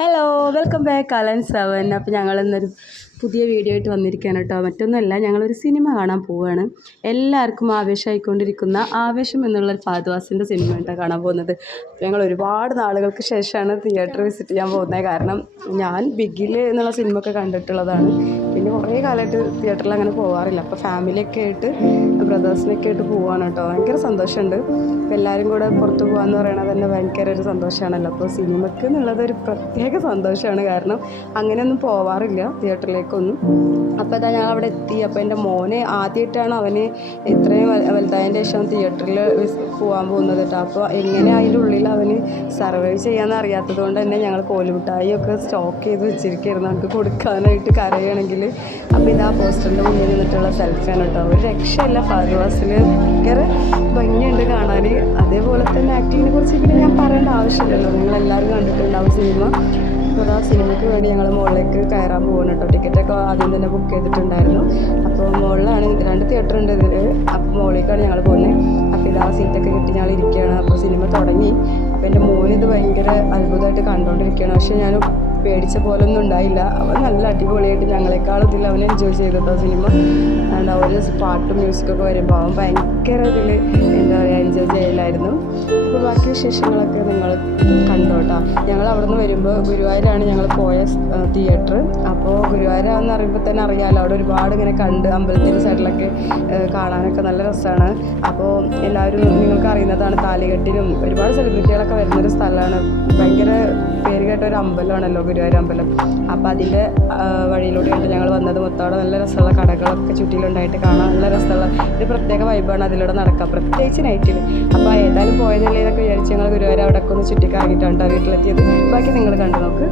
Hello welcome back Allen seven. അപ്പോൾ ഞങ്ങളിന്നൊരു പുതിയ വീഡിയോ ആയിട്ട് വന്നിരിക്കുകയാണ് കേട്ടോ. മറ്റൊന്നുമല്ല, ഞങ്ങളൊരു സിനിമ കാണാൻ പോവുകയാണ്. എല്ലാവർക്കും ആവേശമായിക്കൊണ്ടിരിക്കുന്ന ആവേശം എന്നുള്ളൊരു ഫഹദ്വാസിൻ്റെ സിനിമ കേട്ടോ കാണാൻ പോകുന്നത്. ഞങ്ങൾ ഒരുപാട് നാളുകൾക്ക് ശേഷമാണ് തിയേറ്റർ വിസിറ്റ് ചെയ്യാൻ പോകുന്നത്. കാരണം ഞാൻ ബിഗിൽ എന്നുള്ള സിനിമ ഒക്കെ കണ്ടിട്ടുള്ളതാണ്. പിന്നെ കുറേ കാലമായിട്ട് തിയേറ്ററിൽ അങ്ങനെ പോകാറില്ല. അപ്പോൾ ഫാമിലിയൊക്കെ ആയിട്ട് ബ്രദേഴ്സിനൊക്കെ ആയിട്ട് പോവാണ് കേട്ടോ. ഭയങ്കര സന്തോഷമുണ്ട്. എല്ലാവരും കൂടെ പുറത്ത് പോകാമെന്ന് പറയണത് തന്നെ ഭയങ്കര ഒരു സന്തോഷമാണല്ലോ. അപ്പോൾ സിനിമയ്ക്ക് എന്നുള്ളത് ഒരു പ്രത്യേക സന്തോഷമാണ്. കാരണം അങ്ങനെയൊന്നും പോവാറില്ല തിയേറ്ററിലേക്കൊന്നും. അപ്പോൾ അതാ ഞങ്ങൾ അവിടെ എത്തി. അപ്പോൾ എൻ്റെ മോനെ ആദ്യമായിട്ടാണ് അവന് ഇത്രയും വലുതായതിൻ്റെ ശേഷം തിയേറ്ററിൽ പോകാൻ പോകുന്നത് കേട്ടോ. അപ്പോൾ എങ്ങനെ അതിൻ്റെ ഉള്ളിൽ അവന് സർവൈവ് ചെയ്യാമെന്ന് അറിയാത്തത് കൊണ്ട് തന്നെ ഞങ്ങൾ കോലുമിഠായി ഒക്കെ സ്റ്റോക്ക് ചെയ്ത് വെച്ചിരിക്കുകയായിരുന്നു നമുക്ക് കൊടുക്കാനായിട്ട് കരയുകയാണെങ്കിൽ. അപ്പോൾ ഇതാ പോസ്റ്ററിൻ്റെ മുന്നിൽ നിന്നിട്ടുള്ള സെൽഫിയാണ് കേട്ടോ. ഒരു രക്ഷയില്ല. ഫഹദ്വാസിൽ ഭയങ്കര ഭംഗിയുണ്ട് കാണാൻ. അതേപോലെ തന്നെ ആക്ടിങ്ങിനെ കുറിച്ച് പിന്നെ ഞാൻ പറയേണ്ട ആവശ്യമില്ലല്ലോ, നിങ്ങളെല്ലാവരും കണ്ടിട്ടുണ്ടാവും സിനിമ. അപ്പോൾ ആ സിനിമയ്ക്ക് വേണ്ടി ഞങ്ങൾ മുകളിലേക്ക് കയറാൻ പോകണം കേട്ടോ. ടിക്കറ്റൊക്കെ ആദ്യം തന്നെ ബുക്ക് ചെയ്തിട്ടുണ്ടായിരുന്നു. അപ്പോൾ മുകളിലാണ് 2 തിയേറ്റർ ഉണ്ട് ഇതിൽ. അപ്പോൾ മുകളിലേക്കാണ് ഞങ്ങൾ പോകുന്നത്. അപ്പോൾ ഇതാ സീറ്റൊക്കെ കിട്ടി ഞങ്ങൾ ഇരിക്കുകയാണ്. അപ്പോൾ സിനിമ തുടങ്ങി. അപ്പോൾ എൻ്റെ മോനിത് ഭയങ്കര അത്ഭുതമായിട്ട് കണ്ടുകൊണ്ടിരിക്കുകയാണ്. പക്ഷേ ഞാൻ പേടിച്ച പോലൊന്നും ഉണ്ടായില്ല. അവൻ നല്ല അടിപൊളിയായിട്ട് ഞങ്ങളെക്കാളും ഇതിൽ അവൻ എൻജോയ് ചെയ്തിട്ടോ സിനിമ. അതുകൊണ്ട് ഒരു പാട്ടും മ്യൂസിക്കൊക്കെ വരുമ്പോൾ അവൻ ഭയങ്കര ഇതിൽ എന്താ പറയുക എൻജോയ് ചെയ്യലായിരുന്നു. അപ്പോൾ ബാക്കി വിശേഷങ്ങളൊക്കെ നിങ്ങൾ കണ്ടോട്ടോ. ഞങ്ങൾ അവിടെ നിന്ന് വരുമ്പോൾ ഗുരുവായൂരാണ് ഞങ്ങൾ പോയ തിയേറ്റർ. അപ്പോൾ ഗുരുവായൂരാണെന്ന് അറിയുമ്പോൾ തന്നെ അറിയാമല്ലോ, അവിടെ ഒരുപാട് ഇങ്ങനെ കണ്ട് അമ്പലത്തിൻ്റെ സൈഡിലൊക്കെ കാണാനൊക്കെ നല്ല രസമാണ്. അപ്പോൾ എല്ലാവരും നിങ്ങൾക്ക് അറിയുന്നതാണ്, താലികെട്ടിനും ഒരുപാട് സെലിബ്രിറ്റികളൊക്കെ വരുന്നൊരു സ്ഥലമാണ്. ഭയങ്കര പേര് കേട്ട ഒരു അമ്പലമാണല്ലോ ഗുരുവായൂർ അമ്പലം. അപ്പോൾ അതിൻ്റെ വഴിയിലൂടെയാണ് ഞങ്ങൾ വന്നത്. മൊത്തം നല്ല രസമുള്ള കടകളൊക്കെ ചുറ്റിലുണ്ടായിട്ട് കാണാൻ നല്ല രസമുള്ള ഒരു പ്രത്യേക വൈബാണ് അതിലൂടെ നടക്കുക, പ്രത്യേകിച്ച് നൈറ്റിൽ. അപ്പോൾ ഏതായാലും പോയതല്ലേ എന്നൊക്കെ വിചാരിച്ച് ഞങ്ങൾ ഗുരുവായൂർ അവിടെ ഒക്കെ ഒന്ന് ചുറ്റിക്കറങ്ങിയിട്ടാണ് വീട്ടിലെത്തിയത്. ബാക്കി നിങ്ങൾ കണ്ടു നോക്ക്.